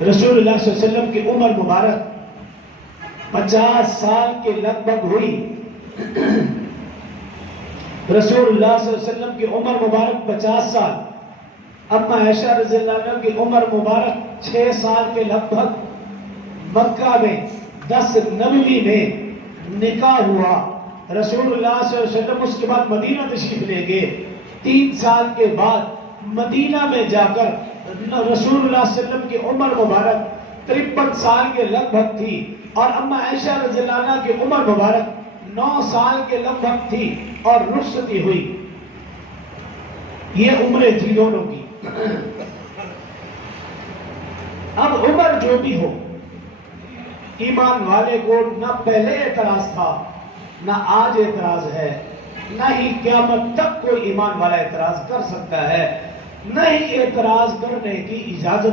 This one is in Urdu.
رسول اللہ صلی اللہ علیہ وسلم کی عمر مبارک 50 سال کے لگ بھگ ہوئی۔ رسول اللہ صلی اللہ علیہ وسلم کی عمر مبارک 50 سال، اما عائشہ رضی اللہ عنہ کی عمر مبارک 6 سال کے لگ بھگ مکہ میں 10 نبوی میں نکاح ہوا۔ رسول اللہ صلی اللہ علیہ وسلم اس کے بعد مدینہ تشریف لے گئے۔ 3 سال کے بعد مدینہ میں جا کر رسول اللہ صلی اللہ علیہ وسلم کی عمر مبارک 53 سال کے لگ بھگ تھی، اور اما عائشہ رضی اللہ عنہ کی عمر مبارک 9 سال کے لگ بھگ تھی اور رخصتی ہوئی۔ یہ عمریں تھی دونوں کی۔ اب عمر جو بھی ہو، ایمان والے کو نہ پہلے اعتراض تھا، نہ آج اعتراض ہے، نہ ہی قیامت تک کوئی ایمان والا اعتراض کر سکتا ہے، نہ ہی اعتراض کرنے کی اجازت